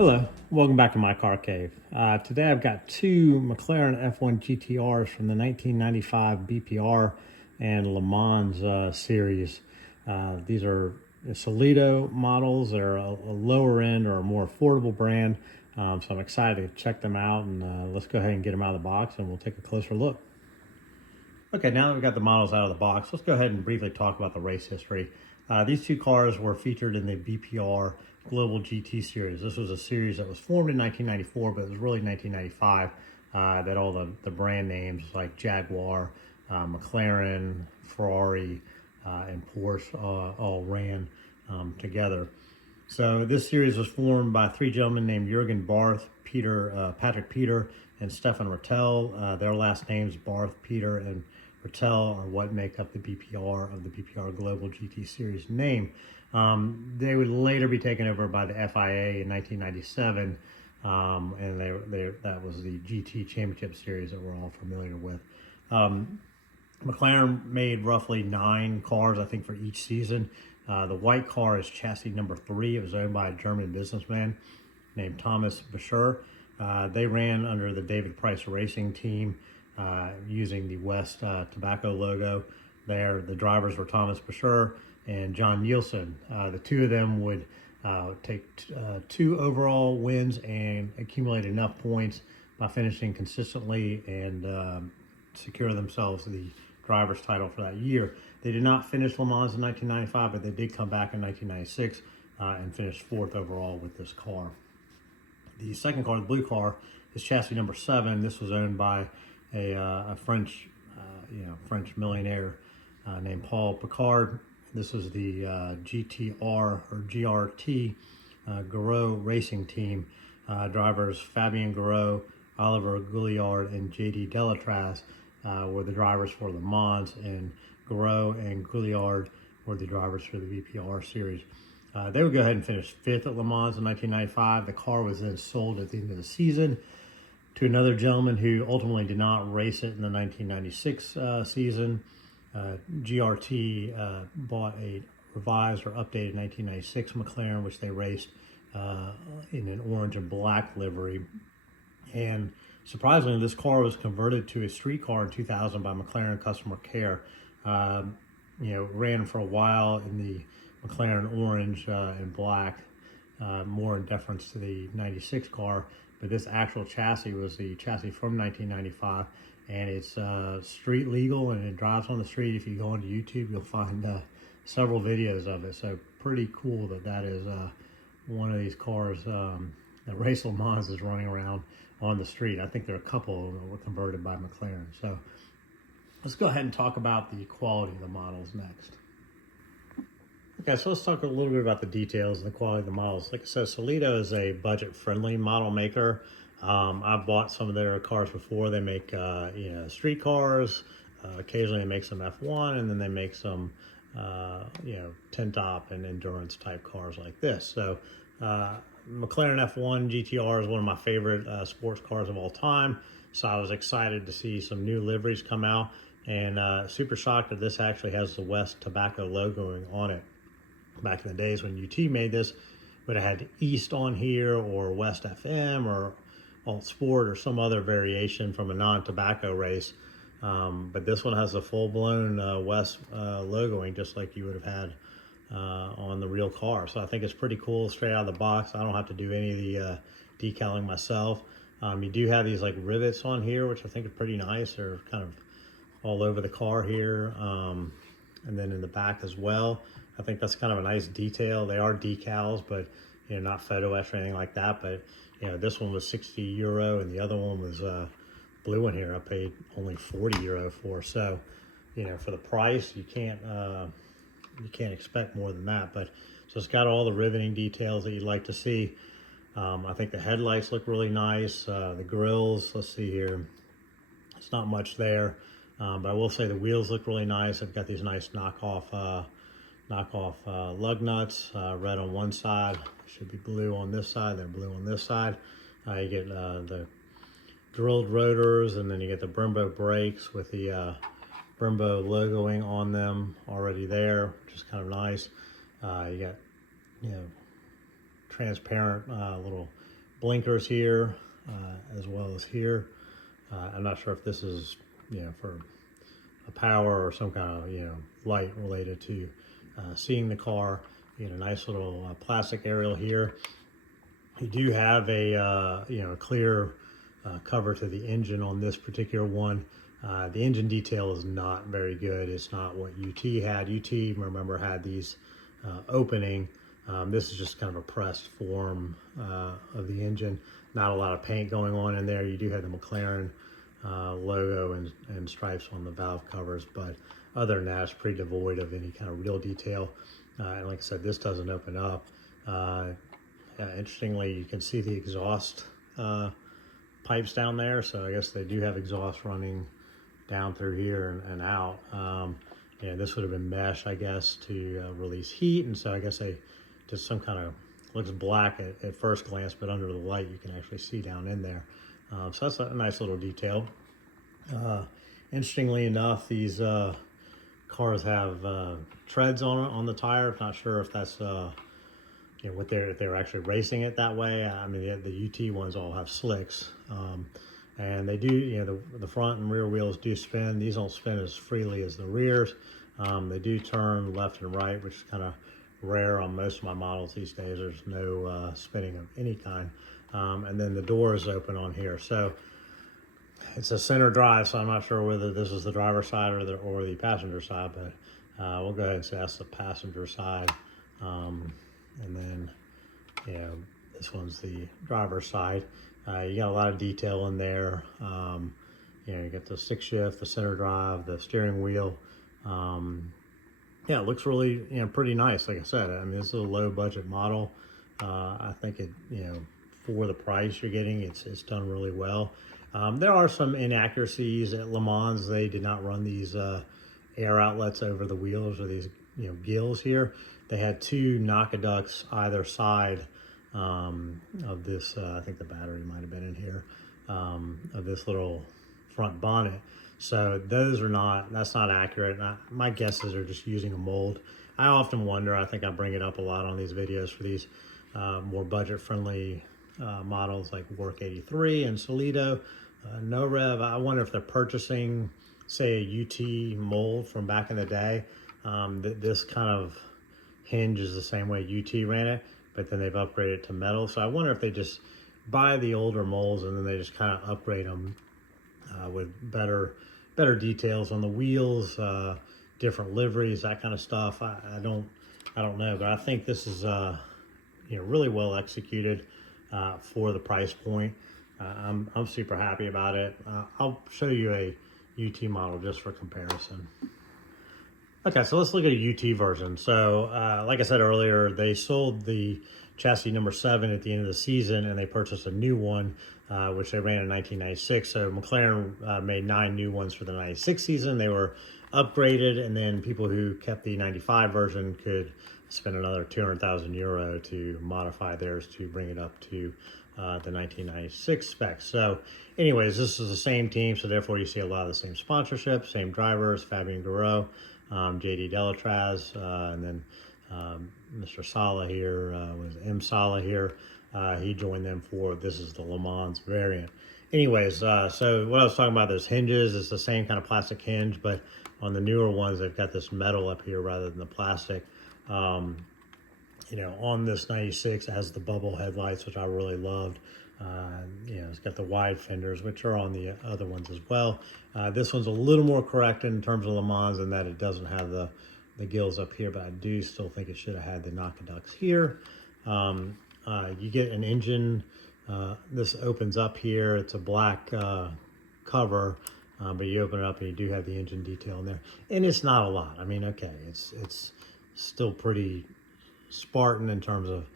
Hello, welcome back to my car cave. Today I've got two McLaren F1 GTRs from the 1995 BPR and Le Mans series. These are Solido models. They're a lower end or a more affordable brand. So I'm excited to check them out, and let's go ahead and get them out of the box and we'll take a closer look. Okay, now that we've got the models out of the box, let's go ahead and briefly talk about the race history. These two cars were featured in the BPR Global GT Series. This was a series that was formed in 1994, but it was really 1995 that all the brand names like Jaguar, McLaren, Ferrari, and Porsche all ran together. So this series was formed by three gentlemen named Jürgen Barth, Patrick Peter, and Stefan Rattel. Their last names, Barth, Peter, and Rattel, are what make up the BPR of the BPR Global GT Series name. They would later be taken over by the FIA in 1997, and that was the GT Championship Series that we're all familiar with. McLaren made roughly 9 cars, I think, for each season. The white car is chassis number 3. It was owned by a German businessman named Thomas Becher. They ran under the David Price Racing team using the West Tobacco logo there. The drivers were Thomas Becher and John Nielsen. The two of them would take 2 overall wins and accumulate enough points by finishing consistently and secure themselves the driver's title for that year. They did not finish Le Mans in 1995, but they did come back in 1996 and finished 4th overall with this car. The second car, the blue car, is chassis number 7. This was owned by a French, French millionaire named Paul Picard. This was the GTR or GRT Garreau Racing Team. Drivers Fabien Garreau, Oliver Gouliard, and JD Delatraz were the drivers for Le Mans, and Garreau and Gouliard were the drivers for the VPR series. They would go ahead and finish 5th at Le Mans in 1995. The car was then sold at the end of the season to another gentleman who ultimately did not race it in the 1996 season. GRT bought a revised or updated 1996 McLaren, which they raced in an orange and black livery. And surprisingly, this car was converted to a street car in 2000 by McLaren Customer Care. Ran for a while in the McLaren orange and black, more in deference to the 96 car. But this actual chassis was the chassis from 1995, and it's street legal and it drives on the street. If you go onto YouTube, you'll find several videos of it. So pretty cool that is one of these cars that Race Le Mans is running around on the street. I think there are a couple that were converted by McLaren. So let's go ahead and talk about the quality of the models next. Okay, so let's talk a little bit about the details and the quality of the models. Like I said, Solido is a budget-friendly model maker. I've bought some of their cars before. They make street cars. Occasionally they make some F1, and then they make some tin top and endurance type cars like this. So McLaren F1 GTR is one of my favorite sports cars of all time. So I was excited to see some new liveries come out, and super shocked that this actually has the West Tobacco logoing on it. Back in the days when UT made this, would have had East on here, or West FM, or Alt Sport, or some other variation from a non-tobacco race. But this one has the full-blown West logoing, just like you would have had on the real car. So I think it's pretty cool, straight out of the box. I don't have to do any of the decaling myself. You do have these like rivets on here, which I think are pretty nice. They're kind of all over the car here, and then in the back as well. I think that's kind of a nice detail. They are decals, but not photo etched or anything like that. But this one was €60, and the other one was blue in here. I paid only €40 for. So, for the price, you can't expect more than that. But so it's got all the riveting details that you'd like to see. I think the headlights look really nice. The grills, let's see here. It's not much there, but I will say the wheels look really nice. I've got these nice knockoff lug nuts, red on one side, should be blue on this side, they're blue on this side. You get the drilled rotors, and then you get the Brembo brakes with the Brembo logoing on them already there, which is kind of nice. You got transparent little blinkers here, as well as here. I'm not sure if this is, for a power or some kind of, light related to seeing the car. Nice little plastic aerial here. You do have a, clear cover to the engine on this particular one. The engine detail is not very good. It's not what UT had. UT, remember, had these opening. This is just kind of a pressed form of the engine. Not a lot of paint going on in there. You do have the McLaren logo and stripes on the valve covers, but other than that, it's pretty devoid of any kind of real detail. And like I said, this doesn't open up. Interestingly, you can see the exhaust pipes down there, so I guess they do have exhaust running down through here and out. And this would have been mesh, I guess, to release heat, and so I guess they did some kind of, looks black at first glance, but under the light you can actually see down in there. So that's a nice little detail. Interestingly enough, these cars have treads on the tire. I'm not sure if that's what if they're actually racing it that way. I mean, the UT ones all have slicks, and they do. The front and rear wheels do spin. These don't spin as freely as the rears. They do turn left and right, which is kind of rare on most of my models these days. There's no spinning of any kind. And then the door is open on here, so it's a center drive, so I'm not sure whether this is the driver's side or the passenger side, but we'll go ahead and say that's the passenger side. And then, this one's the driver's side. You got a lot of detail in there. You got the stick shift, the center drive, the steering wheel. It looks really, pretty nice. Like I said, I mean, this is a low budget model. I think it, for the price you're getting, it's done really well. There are some inaccuracies at LeMans. They did not run these air outlets over the wheels, or these gills here. They had two knockaducts either side of this. I think the battery might have been in here, of this little front bonnet. So those are that's not accurate. My guess is they're just using a mold. I often wonder, I think I bring it up a lot on these videos for these more budget-friendly models like Work 83 and Solido, No Rev. I wonder if they're purchasing, say, a UT mold from back in the day. This kind of hinge is the same way UT ran it, but then they've upgraded to metal. So I wonder if they just buy the older molds and then they just kind of upgrade them with better details on the wheels, different liveries, that kind of stuff. I don't know, but I think this is really well executed for the price point. I'm super happy about it. I'll show you a UT model just for comparison. Okay, so let's look at a UT version. So, like I said earlier, they sold the chassis number 7 at the end of the season, and they purchased a new one, which they ran in 1996. So McLaren made 9 new ones for the 96 season. They were upgraded, and then people who kept the 95 version could spend another 200,000 euro to modify theirs to bring it up to the 1996 specs. So anyways, this is the same team, so therefore you see a lot of the same sponsorship, same drivers, Fabien Guerrero, JD Delatraz, and then Mr. Sala here, was M. Sala here. He joined them for, this is the Le Mans variant. Anyways, so what I was talking about, those hinges, it's the same kind of plastic hinge, but on the newer ones, they've got this metal up here rather than the plastic. On this 96, it has the bubble headlights, which I really loved. It's got the wide fenders, which are on the other ones as well. This one's a little more corrected in terms of Le Mans in that it doesn't have the gills up here, but I do still think it should have had the knockaducts here. You get an engine. This opens up here. It's a black cover, but you open it up and you do have the engine detail in there. And it's not a lot. I mean, okay, it's still pretty Spartan in terms of,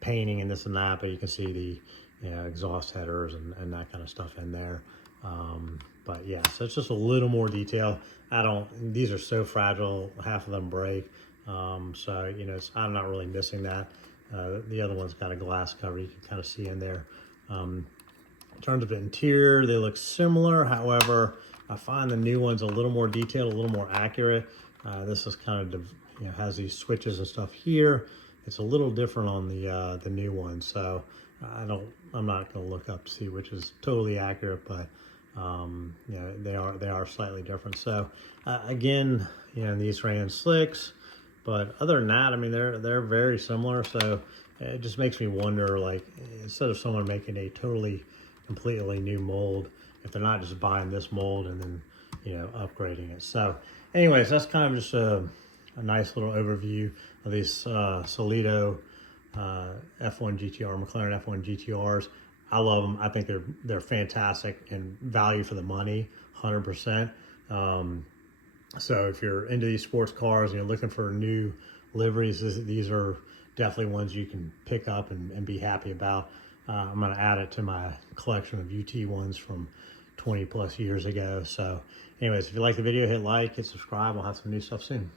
painting and this and that, but you can see the exhaust headers and that kind of stuff in there. But yeah, so it's just a little more detail. These are so fragile, half of them break. So, I'm not really missing that. The other one's got a glass cover you can kind of see in there. In terms of the interior, they look similar. However, I find the new one's a little more detailed, a little more accurate. This is kind of, has these switches and stuff here. It's a little different on the new one. So I'm not going to look up to see which is totally accurate, but you know, they are slightly different. So again, you know, these ran slicks, but other than that, I mean, they're very similar. So it just makes me wonder, like, instead of someone making a completely new mold, if they're not just buying this mold and then, you know, upgrading it. So anyways, that's kind of just a nice little overview of these Solido F1 GTR, McLaren F1 GTRs. I love them. I think they're fantastic and value for the money, 100%. So if you're into these sports cars and you're looking for new liveries, these are definitely ones you can pick up and be happy about. I'm going to add it to my collection of UT ones from 20 plus years ago. So anyways, if you like the video, hit like, hit subscribe. We'll have some new stuff soon.